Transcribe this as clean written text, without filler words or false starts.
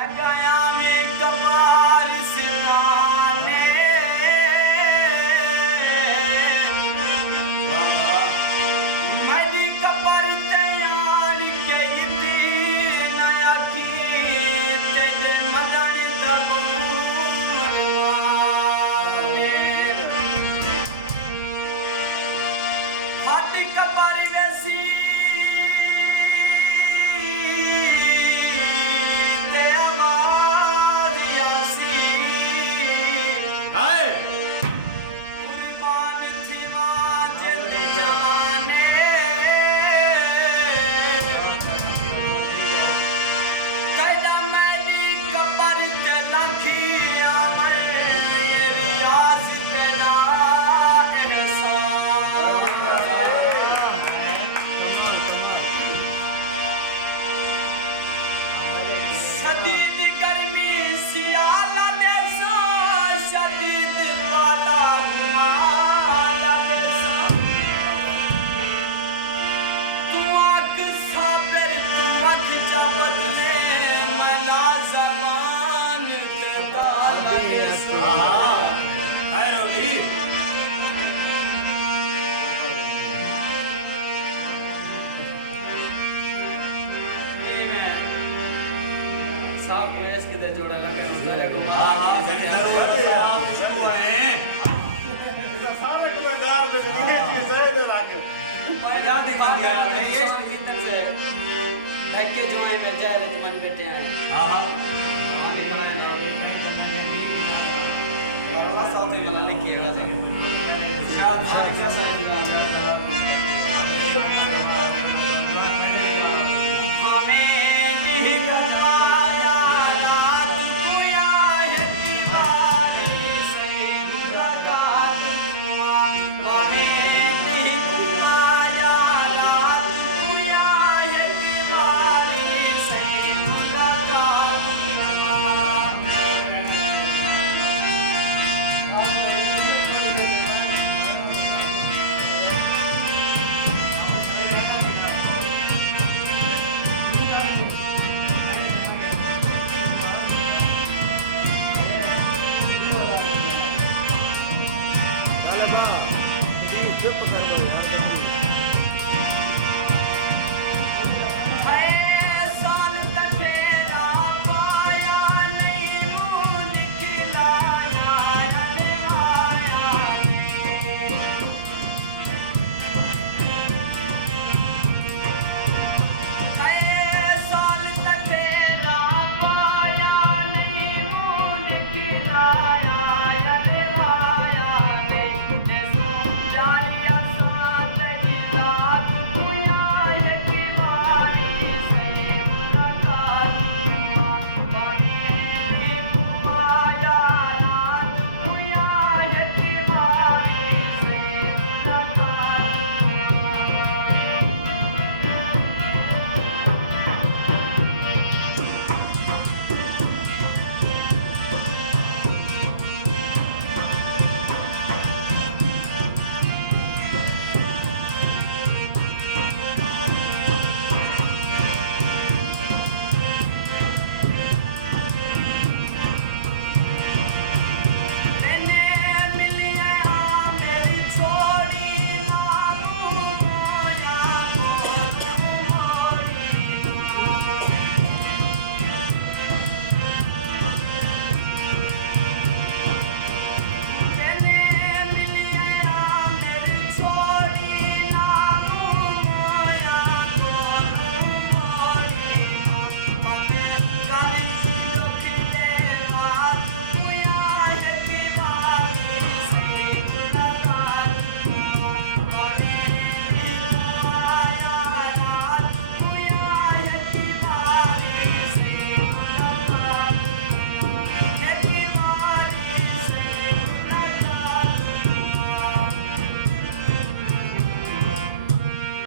लगाया में कबार सिताने मैंने कबर तैयार के इतनी नया की तेरे मदन दबोने हाथी कबर वैसी साहब को इसके दे जोड़ा लगे सारे को सारे को दार दे दिए जी सही दे लाके पैदा दिखा दिया ये संगीत से ढके जो है में जय मन बैठे हैं हां हां आने बनाए नाम ये कहीं करना नहीं अल्लाह साथ में बना लिखिएगा सर शायद क्या साइन हमें नहीं गवाया रात को या है दीवारी से मुलाकात हमें नहीं गवाया रात को या है दीवारी से मुलाकात चल बा जी चुप कर दो यार